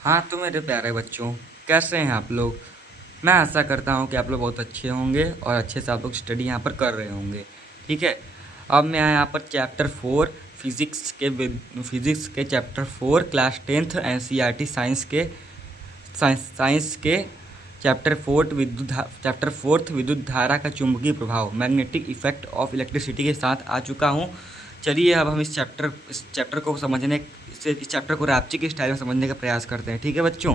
हाँ तो मेरे प्यारे बच्चों, कैसे हैं आप लोग। मैं आशा करता हूँ कि आप लोग बहुत अच्छे होंगे और अच्छे से आप लोग स्टडी यहाँ पर कर रहे होंगे। ठीक है। अब मैं यहाँ पर चैप्टर 4 फिज़िक्स के chapter 4 class 10th NCERT science के चैप्टर 4 विद्युत धारा का चुंबकीय प्रभाव मैग्नेटिक इफेक्ट ऑफ इलेक्ट्रिसिटी के साथ आ चुका हूँ। चलिए अब हम इस चैप्टर को समझने इस चैप्टर को रापची के स्टाइल में समझने का प्रयास करते हैं। ठीक है बच्चों।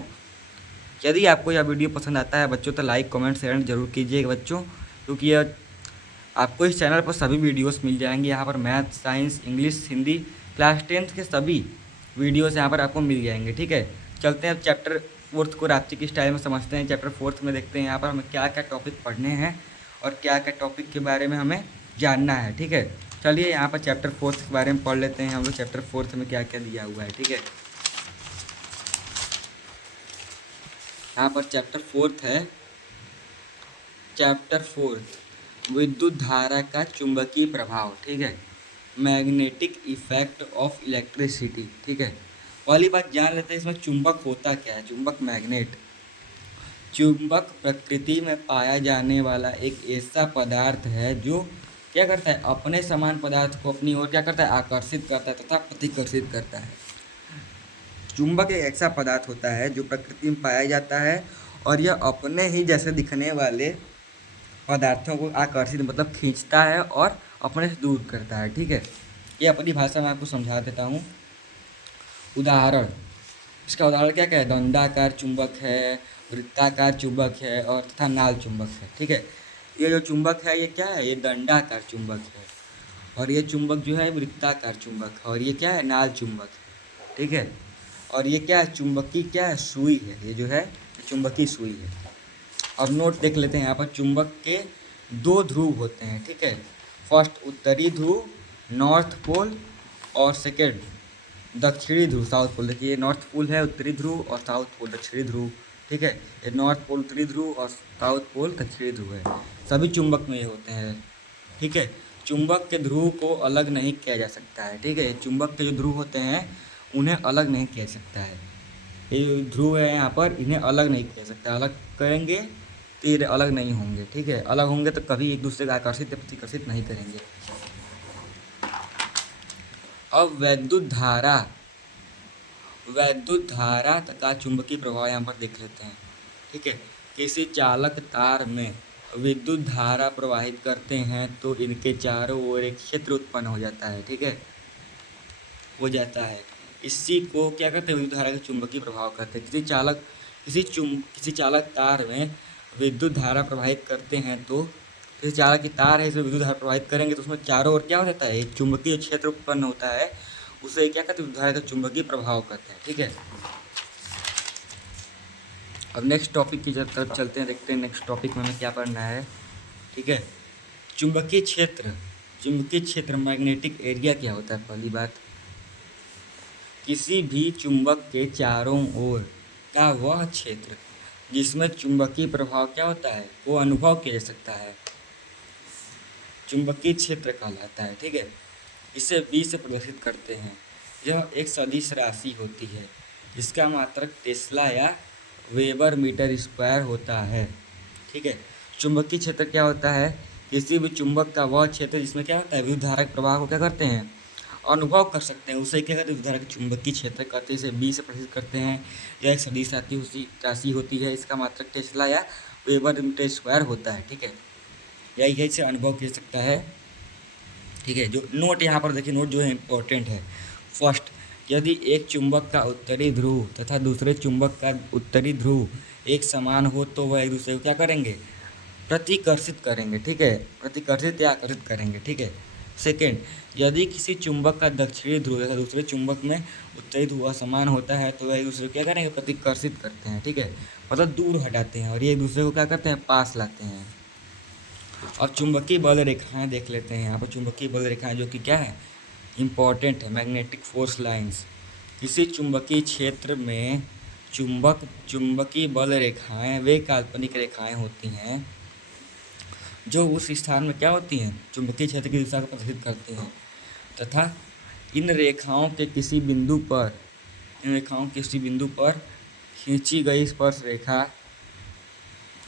यदि आपको यह वीडियो पसंद आता है बच्चों तो लाइक कमेंट शेयर जरूर कीजिएगा बच्चों, क्योंकि यह आपको इस चैनल पर सभी वीडियोस मिल जाएंगे। यहाँ पर math, science, English, Hindi class 10th के सभी वीडियोस यहाँ पर आपको मिल जाएंगे। ठीक है। चलते हैं अब चैप्टर 4 को रापची की स्टाइल में समझते हैं। चैप्टर 4 में देखते हैं यहाँ पर हमें क्या क्या टॉपिक पढ़ने हैं और क्या क्या टॉपिक के बारे में हमें जानना है। ठीक है। चलिए यहाँ पर चैप्टर 4 के बारे में पढ़ लेते हैं हम लोग। चैप्टर 4 में क्या क्या दिया हुआ है। ठीक है। यहाँ पर चैप्टर 4 विद्युत धारा का चुंबकीय प्रभाव। ठीक है। Magnetic effect of electricity. ठीक है। पहली बात जान लेते हैं इसमें चुंबक होता क्या है। चुंबक मैग्नेट, चुंबक प्रकृति में पाया जाने वाला एक ऐसा पदार्थ है जो क्या करता है, अपने समान पदार्थ को अपनी ओर क्या करता है, आकर्षित करता है तथा प्रतिकर्षित करता है। चुंबक एक ऐसा पदार्थ होता है जो प्रकृति में पाया जाता है और यह अपने ही जैसे दिखने वाले पदार्थों को आकर्षित मतलब खींचता है और अपने से दूर करता है। ठीक है। ये अपनी भाषा में आपको समझा देता हूँ। उदाहरण, इसका उदाहरण क्या क्या है, दंडाकार चुंबक है, वृत्ताकार चुंबक है और तथा नाल चुंबक है। ठीक है। ये जो चुंबक है ये क्या है, ये दंडाकार चुंबक है और ये चुंबक जो है वृत्ताकार चुंबक है और ये क्या है, नाल चुंबक है। ठीक है। और ये क्या है, चुंबकी क्या है, सुई है। ये जो है चुंबकी सुई है। अब नोट देख लेते हैं। यहाँ पर चुंबक के 2 ध्रुव होते हैं। ठीक है। फर्स्ट उत्तरी ध्रुव नॉर्थ पोल और सेकेंड दक्षिणी ध्रुव साउथ पोल। देखिए ये नॉर्थ पोल है उत्तरी ध्रुव और साउथ पोल दक्षिणी ध्रुव। ठीक है। ये नॉर्थ पोल उत्तरी ध्रुव और साउथ पोल दक्षिणी ध्रुव है। सभी चुंबक में ये होते हैं। ठीक है। चुंबक के ध्रुव को अलग नहीं किया जा सकता है। ठीक है। चुंबक के जो ध्रुव होते हैं उन्हें अलग नहीं किया जा सकता है। ये ध्रुव है यहाँ पर, इन्हें अलग नहीं किया जा सकता। अलग करेंगे तो ये अलग नहीं होंगे। ठीक है। अलग होंगे तो कभी एक दूसरे को आकर्षित या प्रतिकर्षित नहीं करेंगे। अब वैद्युत धारा तथा चुंबकीय प्रभाव यहाँ पर देख लेते हैं। ठीक है। किसी चालक तार में विद्युत धारा प्रवाहित करते हैं तो इनके चारों ओर एक क्षेत्र उत्पन्न हो जाता है। ठीक है, हो जाता है। इसी को क्या कहते हैं, विद्युत धारा का चुंबकीय प्रभाव कहते हैं। किसी चालक तार में विद्युत धारा प्रवाहित करते हैं तो किसी चालक की तार है, इसमें विद्युत धारा प्रवाहित करेंगे तो उसमें चारों ओर क्या हो जाता है, एक चुंबकीय क्षेत्र उत्पन्न होता है। उसे क्या कहते हैं, विद्युत धारा का चुंबकीय प्रभाव कहते हैं। ठीक है। अब नेक्स्ट टॉपिक की तरफ चलते हैं, देखते हैं नेक्स्ट टॉपिक में हमें क्या पढ़ना है। ठीक है। चुंबकीय क्षेत्र मैग्नेटिक एरिया क्या होता है। पहली बात, किसी भी चुंबक के चारों ओर का वह क्षेत्र जिसमें चुंबकीय प्रभाव क्या होता है, वो अनुभव किया जा सकता है, चुंबकीय क्षेत्र कहलाता है। ठीक है। इसे V से प्रदर्शित करते हैं। यह एक सदिश राशि होती है जिसका मात्रक टेस्ला या वेबर मीटर स्क्वायर होता है। ठीक है। चुंबकीय क्षेत्र क्या होता है, किसी भी चुंबक का वह क्षेत्र जिसमें क्या होता है, विद्युत धारा के प्रवाह को क्या करते हैं, अनुभव कर सकते हैं, उसे क्या कहते हैं, विद्युत धारा के चुंबकीय क्षेत्र कहते हैं। इसे B से प्रदर्शित करते हैं। यह एक सदिश राशि होती है, इसका मात्रक टेस्ला या वेबर मीटर स्क्वायर होता है। ठीक है। यही से अनुभव किया सकता है। ठीक है। जो नोट यहाँ पर देखिए, नोट जो है इम्पोर्टेंट है। फर्स्ट, यदि एक चुंबक का उत्तरी ध्रुव तथा दूसरे चुंबक का उत्तरी ध्रुव एक समान हो तो वह एक दूसरे को क्या करेंगे, प्रतिकर्षित करेंगे। ठीक है। प्रतिकर्षित या आकर्षित करेंगे। ठीक है। सेकेंड, यदि किसी चुंबक का दक्षिणी ध्रुव तथा दूसरे चुंबक में उत्तरी ध्रुव असमान होता है तो वह एक दूसरे को क्या करेंगे, प्रतिकर्षित करते हैं। ठीक है, मतलब दूर हटाते हैं और ये एक दूसरे को क्या करते हैं, पास लाते हैं। अब चुंबकीय बल रेखाएं देख लेते हैं। यहाँ पर चुंबकीय बल रेखाएं जो कि क्या है, इम्पॉर्टेंट है, मैग्नेटिक फोर्स लाइंस। किसी चुंबकीय क्षेत्र में चुंबकीय बल रेखाएं वे काल्पनिक रेखाएं होती हैं जो उस स्थान में क्या होती हैं, चुंबकीय क्षेत्र की दिशा को प्रदर्शित करती हैं तथा इन रेखाओं के किसी बिंदु पर खींची गई स्पर्श रेखा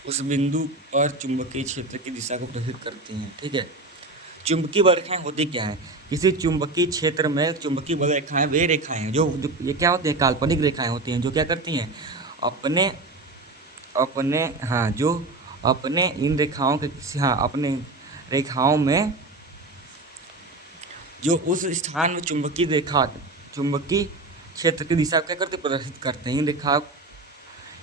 उस बिंदु पर चुंबकीय क्षेत्र की दिशा को प्रदर्शित करती हैं। ठीक है, चुंबकीय बल रेखाएं होती क्या है? किसी चुंबकीय क्षेत्र में चुंबकीय बल रेखाएं वे रेखाएं हैं जो ये क्या होती हैं, काल्पनिक रेखाएं होती हैं जो क्या करती हैं, अपने अपने हाँ जो अपने इन रेखाओं के अपने रेखाओं में जो उस स्थान में चुंबकीय क्षेत्र की दिशा को क्या करते प्रदर्शित करते हैं।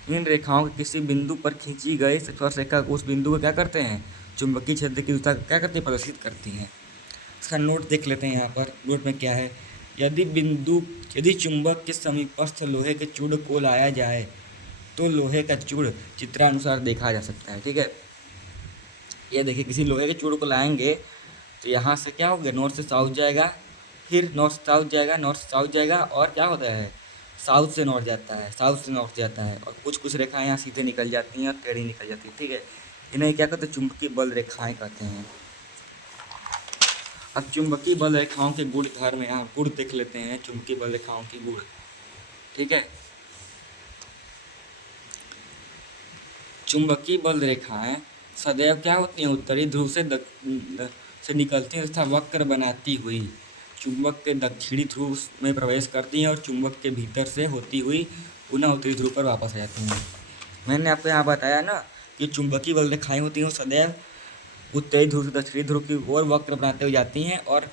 इन रेखाओं के किसी बिंदु पर खींची गई स्पर्श रेखा उस बिंदु को क्या करते हैं, चुंबकीय क्षेत्र की दिशा क्या करती है, प्रदर्शित करती हैं। इसका नोट देख लेते हैं। यहाँ पर नोट में क्या है, यदि चुंबक के समीपस्थ लोहे के चूड़ को लाया जाए तो लोहे का चूड़ चित्रानुसार देखा जा सकता है। ठीक है, ये देखिए किसी लोहे के चूड़ को लाएंगे तो यहाँ से क्या होगा, नॉर्थ से साउथ जाएगा, फिर नॉर्थ साउथ जाएगा, नॉर्थ साउथ जाएगा, और क्या होता है, साउथ से नॉर्थ जाता है, साउथ से नॉर्थ जाता है, और कुछ रेखाएं यहाँ सीधे निकल जाती हैं और टेढ़ी निकल जाती है। ठीक है, इन्हें क्या कहते हैं, चुंबकीय बल रेखाएं कहते हैं। अब चुंबकीय बल रेखाओं के गुण धर्म, यहाँ गुण देख लेते हैं चुंबकीय बल रेखाओं की गुण। ठीक है, चुंबकीय बल रेखाएं सदैव क्या होती हैं, उत्तरी ध्रुव से निकलती हैं तथा वक्र बनाती हुई चुंबक के दक्षिणी ध्रुव में प्रवेश करती हैं और चुंबक के भीतर से होती हुई पुनः उत्तरी ध्रुव पर वापस आ जाती हैं। मैंने आपको यहाँ बताया ना कि चुंबकीय बल रेखाएं होती हैं सदैव उत्तरी ध्रुव से दक्षिणी ध्रुव की ओर वक्र बनाते हुए जाती हैं और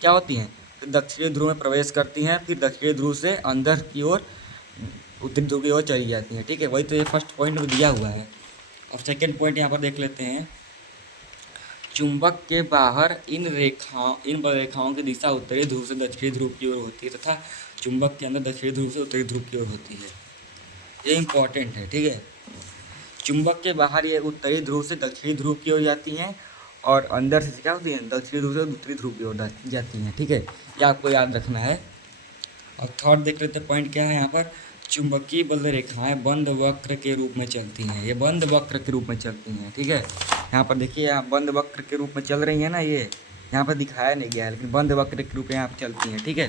क्या होती हैं, दक्षिणी ध्रुव में प्रवेश करती हैं, फिर दक्षिणी ध्रुव से अंदर की ओर उत्तरी ध्रुव की ओर चली जाती हैं। ठीक है, वही तो ये फर्स्ट पॉइंट में दिया हुआ है। और सेकेंड पॉइंट यहाँ पर देख लेते हैं, चुंबक के बाहर इन बल रेखाओं की दिशा उत्तरी ध्रुव से दक्षिणी ध्रुव की ओर होती है तथा चुंबक के अंदर दक्षिणी ध्रुव से उत्तरी ध्रुव की ओर होती है। ये इंपॉर्टेंट है। ठीक है, चुंबक के बाहर ये उत्तरी ध्रुव से दक्षिणी ध्रुव की ओर जाती हैं और अंदर से क्या होती हैं, दक्षिणी ध्रुव से उत्तरी ध्रुव की ओर जाती हैं। ठीक है, ये आपको याद रखना है। और थर्ड देख लेते हैं पॉइंट क्या है यहाँ पर, चुंबकीय बल रेखाएं बंद वक्र के रूप में चलती हैं। ये बंद वक्र के रूप में चलती हैं। ठीक है, यहाँ पर देखिए, यहाँ बंद वक्र के रूप में चल रही है ना, ये यहाँ पर दिखाया नहीं गया है लेकिन बंद वक्र के रूप में यहाँ पर चलती हैं। ठीक है,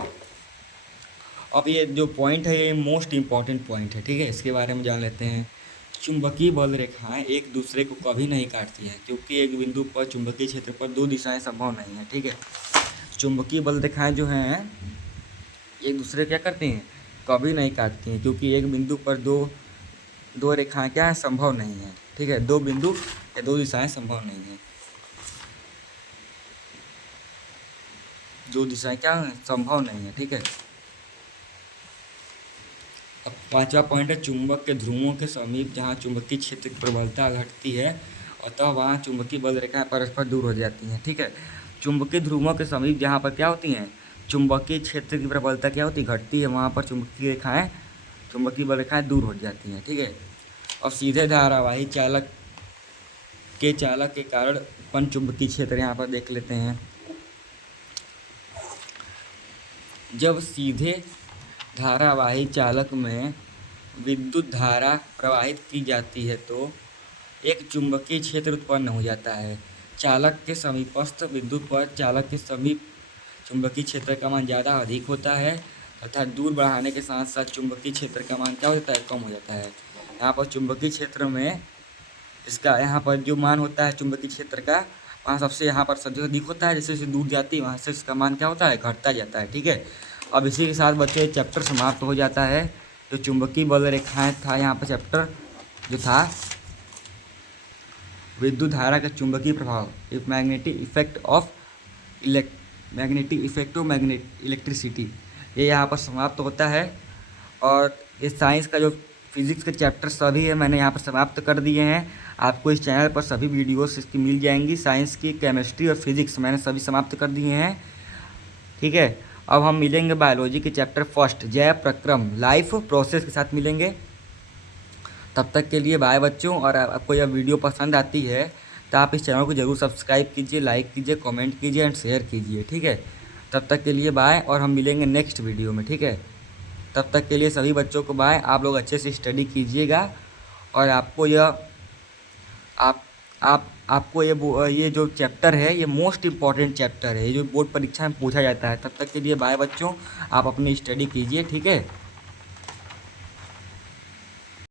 अब ये जो पॉइंट है ये मोस्ट इम्पॉर्टेंट पॉइंट है। ठीक है, इसके बारे में जान लेते हैं। चुंबकीय बल रेखाएं एक दूसरे को कभी नहीं काटती हैं क्योंकि एक बिंदु पर चुंबकीय क्षेत्र पर दो दिशाएं संभव नहीं है। ठीक है, चुंबकीय बल रेखाएं जो हैं एक दूसरे क्या करती हैं, कभी नहीं काटती हैं क्योंकि एक बिंदु पर दो रेखाएं क्या है, संभव नहीं है। ठीक है, दो बिंदु या दो दिशाएं संभव नहीं है, दो दिशाएं क्या है, संभव नहीं है। ठीक है, अब पांचवा पॉइंट है, चुंबक के ध्रुवों के समीप जहाँ चुंबकीय क्षेत्र की प्रबलता घटती है अतः वहाँ चुंबकीय बल रेखाएं परस्पर दूर हो जाती हैं। ठीक है, चुंबकीय ध्रुवों के समीप जहाँ पर क्या होती हैं, चुंबकीय क्षेत्र की प्रबलता क्या होती है, घटती है, वहाँ पर चुंबकीय बल रेखाएं दूर हो जाती हैं। ठीक है, और सीधे धारावाही चालक के कारण उत्पन्न चुंबकीय क्षेत्र यहाँ पर देख लेते हैं। जब सीधे धारावाही चालक में विद्युत धारा प्रवाहित की जाती है तो एक चुंबकीय क्षेत्र उत्पन्न हो जाता है। चालक के समीपस्थ विद्युत पर चालक के समीप चुंबकीय क्षेत्र का मान ज़्यादा अधिक होता है तथा दूर बढ़ाने के साथ साथ चुंबकीय क्षेत्र का मान क्या हो जाता है, कम हो जाता है। यहाँ पर चुंबकीय क्षेत्र में इसका यहाँ पर जो मान होता है चुंबकीय क्षेत्र का, वहाँ सबसे यहाँ पर सबसे अधिक होता है, जैसे जैसे दूर जाती है वहाँ से इसका मान क्या होता है, घटता जाता है। ठीक है, अब इसी के साथ बच्चे चैप्टर समाप्त हो जाता है। जो चुंबकीय बल रेखाएं था यहाँ पर चैप्टर जो था विद्युत धारा का चुंबकीय प्रभाव, मैग्नेटिक इफेक्ट ऑफ इलेक्ट्रिसिटी, ये यहाँ पर समाप्त होता है। और ये साइंस का जो फिजिक्स के चैप्टर सभी है मैंने यहाँ पर समाप्त कर दिए हैं। आपको इस चैनल पर सभी वीडियोस इसकी मिल जाएंगी, साइंस की, केमिस्ट्री और फिजिक्स मैंने सभी समाप्त कर दिए हैं। ठीक है, अब हम मिलेंगे बायोलॉजी के चैप्टर फर्स्ट जैव प्रक्रम लाइफ प्रोसेस के साथ मिलेंगे। तब तक के लिए बाय बच्चों। और आपको यह वीडियो पसंद आती है तो आप इस चैनल को ज़रूर सब्सक्राइब कीजिए, लाइक कीजिए, कमेंट कीजिए एंड शेयर कीजिए। ठीक है, तब तक के लिए बाय और हम मिलेंगे नेक्स्ट वीडियो में। ठीक है, तब तक के लिए सभी बच्चों को बाय। आप लोग अच्छे से स्टडी कीजिएगा और आपको आपको ये जो चैप्टर है ये मोस्ट इम्पॉर्टेंट चैप्टर है, ये जो बोर्ड परीक्षा में पूछा जाता है। तब तक के लिए बाय बच्चों, आप अपनी स्टडी कीजिए। ठीक है।